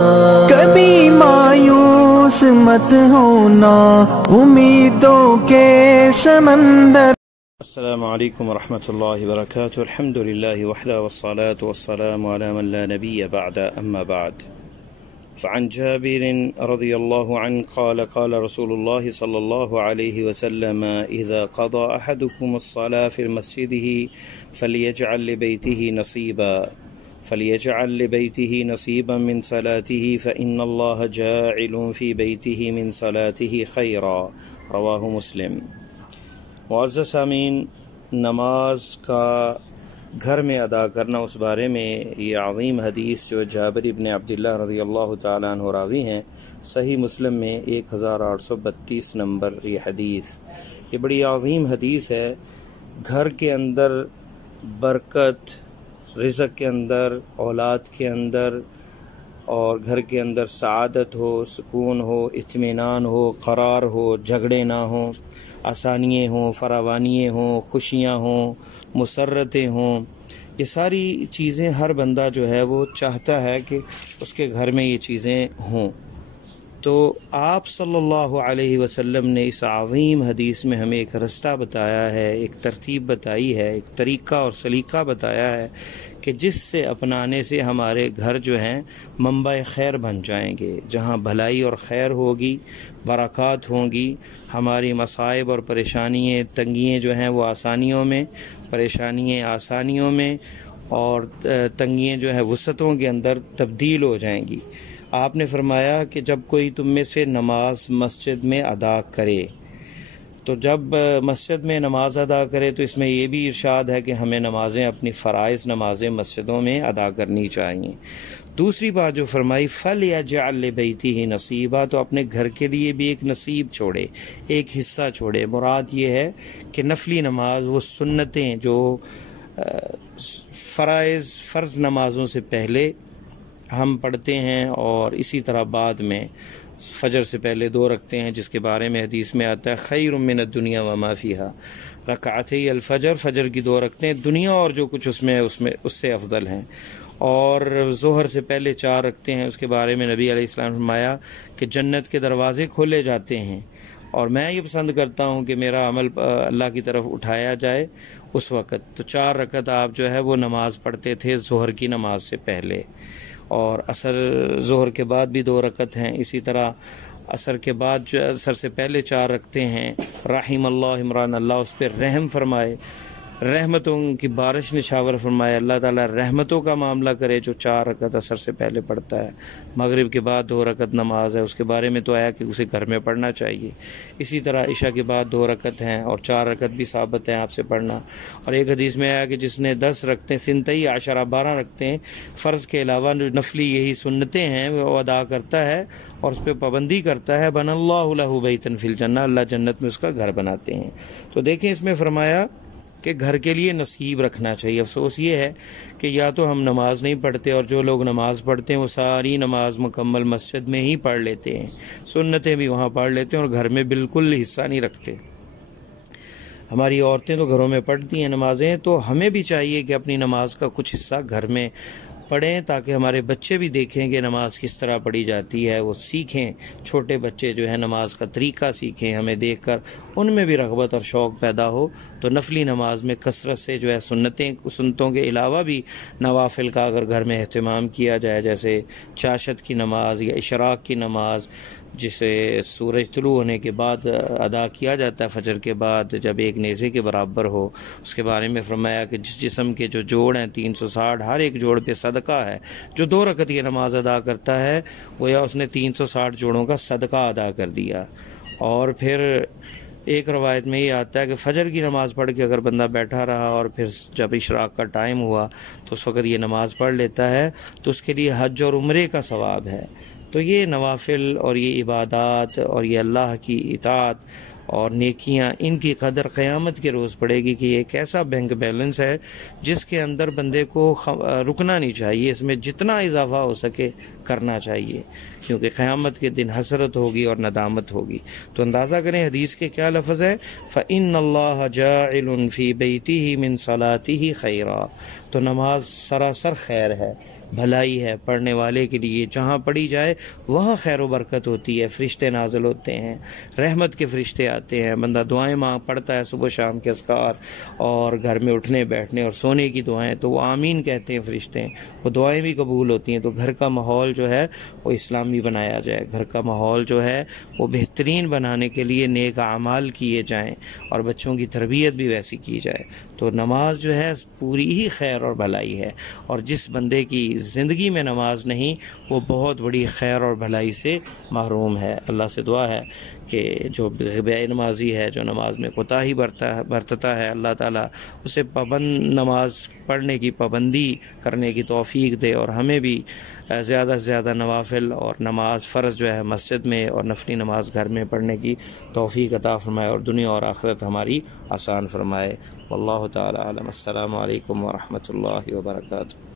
کبھی مایوس مت ہونا امیدوں کے سمندر. السلام علیکم ورحمۃ اللہ وبرکاتہ. الحمد للہ وحدہ والصلاة والسلام على من لا نبی بعد اما بعد. فعن جابر رضی اللہ عنہ قال قال رسول اللہ صلی اللہ علیہ وسلم اذا قضى احدكم الصلاة في مسجده فليجعل لبيته نصيبا من صلاته فإن الله جاعل في بيته من صلاته خيرا. رواہ مسلم. معزز سامعین، نماز کا گھر میں ادا کرنا، اس بارے میں یہ عظیم حدیث جو جابر ابن عبداللہ رضی اللہ تعالیٰ عنہ راوی ہیں، صحیح مسلم میں 1832 نمبر یہ حدیث، یہ بڑی عظیم حدیث ہے. گھر کے اندر برکت، رزق کے اندر، اولاد کے اندر، اور گھر کے اندر سعادت ہو، سکون ہو، اطمینان ہو، قرار ہو، جھگڑے نہ ہوں، آسانیاں ہوں، فراوانیاں ہوں، خوشیاں ہوں، مسرتیں ہوں، یہ ساری چیزیں ہر بندہ جو ہے وہ چاہتا ہے کہ اس کے گھر میں یہ چیزیں ہوں. تو آپ صلی اللہ علیہ وسلم نے اس عظیم حدیث میں ہمیں ایک رستہ بتایا ہے، ایک ترتیب بتائی ہے، ایک طریقہ اور سلیقہ بتایا ہے کہ جس سے اپنانے سے ہمارے گھر جو ہیں منبع خیر بن جائیں گے، جہاں بھلائی اور خیر ہوگی، برکات ہوں گی، ہماری مصائب اور پریشانیاں، تنگیاں جو ہیں وہ آسانیوں میں، پریشانیاں آسانیوں میں، اور تنگیاں جو ہیں وسعتوں کے اندر تبدیل ہو جائیں گی. آپ نے فرمایا کہ جب کوئی تم میں سے نماز مسجد میں ادا کرے، تو جب مسجد میں نماز ادا کرے تو اس میں یہ بھی ارشاد ہے کہ ہمیں نمازیں، اپنی فرائض نمازیں مسجدوں میں ادا کرنی چاہیے. دوسری بات جو فرمائی فَلْيَجْعَلْ لِبَيْتِهِ نَصِيبًا، تو اپنے گھر کے لیے بھی ایک نصیب چھوڑے، ایک حصہ چھوڑے. مراد یہ ہے کہ نفلی نماز، وہ سنتیں جو فرض نمازوں سے پہلے ہم پڑھتے ہیں، اور اسی طرح بعد میں فجر سے پہلے 2 رکھتے ہیں، جس کے بارے میں حدیث میں آتا ہے خیر من الدنیا وما فیہا، رکعتي الفجر، فجر کی 2 رکھتے ہیں، دنیا اور جو کچھ اس میں اس سے افضل ہیں. اور ظہر سے پہلے 4 رکھتے ہیں، اس کے بارے میں نبی علیہ السلام نے فرمایا کہ جنت کے دروازے کھولے جاتے ہیں، اور میں یہ پسند کرتا ہوں کہ میرا عمل اللہ کی طرف اٹھایا جائے اس وقت. تو 4 رکعت آپ جو ہے وہ نماز پڑھتے تھے ظہر کی نماز سے پہلے، اور عصر ظہر کے بعد بھی 2 رکعت ہیں. اسی طرح عصر کے بعد عصر سے پہلے 4 رکھتے ہیں. رحم اللہ عمران، اللہ اس پہ رحم فرمائے، رحمتوں کی بارش نشاور فرمائے، اللہ تعالیٰ رحمتوں کا معاملہ کرے جو 4 رکعت عصر سے پہلے پڑھتا ہے. مغرب کے بعد 2 رکعت نماز ہے، اس کے بارے میں تو آیا کہ اسے گھر میں پڑھنا چاہیے. اسی طرح عشاء کے بعد 2 رکعت ہیں، اور 4 رکعت بھی ثابت ہیں آپ سے پڑھنا. اور ایک حدیث میں آیا کہ جس نے 10 رکھتے ہیں، 12 رکھتے ہیں، فرض کے علاوہ جو نفلی یہی سنتیں ہیں وہ ادا کرتا ہے اور اس پہ پابندی کرتا ہے، بن اللہ لہ بیتا فی الجنہ، اللہ جنت میں اس کا گھر بناتے ہیں. تو دیکھیں اس میں فرمایا کہ گھر کے لیے نصیب رکھنا چاہیے. افسوس یہ ہے کہ یا تو ہم نماز نہیں پڑھتے، اور جو لوگ نماز پڑھتے ہیں وہ ساری نماز مکمل مسجد میں ہی پڑھ لیتے ہیں، سنتیں بھی وہاں پڑھ لیتے ہیں، اور گھر میں بالکل حصہ نہیں رکھتے. ہماری عورتیں تو گھروں میں پڑھتی ہیں نمازیں، تو ہمیں بھی چاہیے کہ اپنی نماز کا کچھ حصہ گھر میں پڑھیں، تاکہ ہمارے بچے بھی دیکھیں کہ نماز کس طرح پڑھی جاتی ہے، وہ سیکھیں. چھوٹے بچے جو ہیں نماز کا طریقہ سیکھیں، ہمیں دیکھ کر ان میں بھی رغبت اور شوق پیدا ہو. تو نفلی نماز میں کثرت سے جو ہے سنتوں کے علاوہ بھی نوافل کا اگر گھر میں اہتمام کیا جائے، جیسے چاشت کی نماز یا اشراق کی نماز، جسے سورج طلوع ہونے کے بعد ادا کیا جاتا ہے، فجر کے بعد جب 1 نیزے کے برابر ہو. اس کے بارے میں فرمایا کہ جس جسم کے جو جوڑ ہیں 360، ہر ایک جوڑ پہ صدقہ ہے. جو 2 رکعت کی نماز ادا کرتا ہے گویا اس نے 360 جوڑوں کا صدقہ ادا کر دیا. اور پھر ایک روایت میں یہ آتا ہے کہ فجر کی نماز پڑھ کے اگر بندہ بیٹھا رہا اور پھر جب اشراق کا ٹائم ہوا تو اس وقت یہ نماز پڑھ لیتا ہے، تو اس کے لیے حج اور عمرے کا ثواب ہے. تو یہ نوافل اور یہ عبادات اور یہ اللہ کی اطاعت اور نیکیاں، ان کی قدر قیامت کے روز پڑے گی کہ یہ ایک ایسا بینک بیلنس ہے جس کے اندر بندے کو رکنا نہیں چاہیے، اس میں جتنا اضافہ ہو سکے کرنا چاہیے. کیونکہ قیامت کے دن حسرت ہوگی اور ندامت ہوگی۔ تو اندازہ کریں حدیث کے کیا لفظ ہے، فَإِنَّ اللَّهَ جَاعِلٌ فِي بَيْتِهِ مِنْ صَلَاتِهِ خَيْرًا، تو نماز سراسر خیر ہے، بھلائی ہے، پڑھنے والے کے لیے جہاں پڑھی جائے وہاں خیر و برکت ہوتی ہے، فرشتے نازل ہوتے ہیں، رحمت کے فرشتے آتے ہیں، بندہ دعائیں پڑھتا ہے صبح شام کے اذکار اور گھر میں اٹھنے بیٹھنے اور سونے کی دعائیں، تو وہ آمین کہتے ہیں فرشتے، وہ دعائیں بھی قبول ہوتی ہیں۔ تو گھر کا ماحول جو ہے وہ اسلامی بنایا جائے، گھر کا ماحول جو ہے وہ بہترین بنانے کے لیے نیک اعمال کیے جائیں اور بچوں کی تربیت بھی ویسی کی جائے۔ تو نماز جو ہے پوری ہی خیر اور بھلائی ہے، اور جس بندے کی زندگی میں نماز نہیں وہ بہت بڑی خیر اور بھلائی سے محروم ہے۔ اللہ سے دعا ہے کہ جو بے نمازی ہے، جو نماز میں کوتاہی برتتا ہے، اللہ تعالیٰ اسے پابند نماز پڑھنے کی پابندی کرنے کی توفیق دے، اور ہمیں بھی زیادہ سے زیادہ نوافل اور نماز فرض جو ہے مسجد میں اور نفلی نماز گھر میں پڑھنے کی توفیق عطا فرمائے، اور دنیا اور آخرت ہماری آسان فرمائے۔ واللہ تعالی عالم۔ السلام علیکم ورحمۃ اللہ وبرکاتہ۔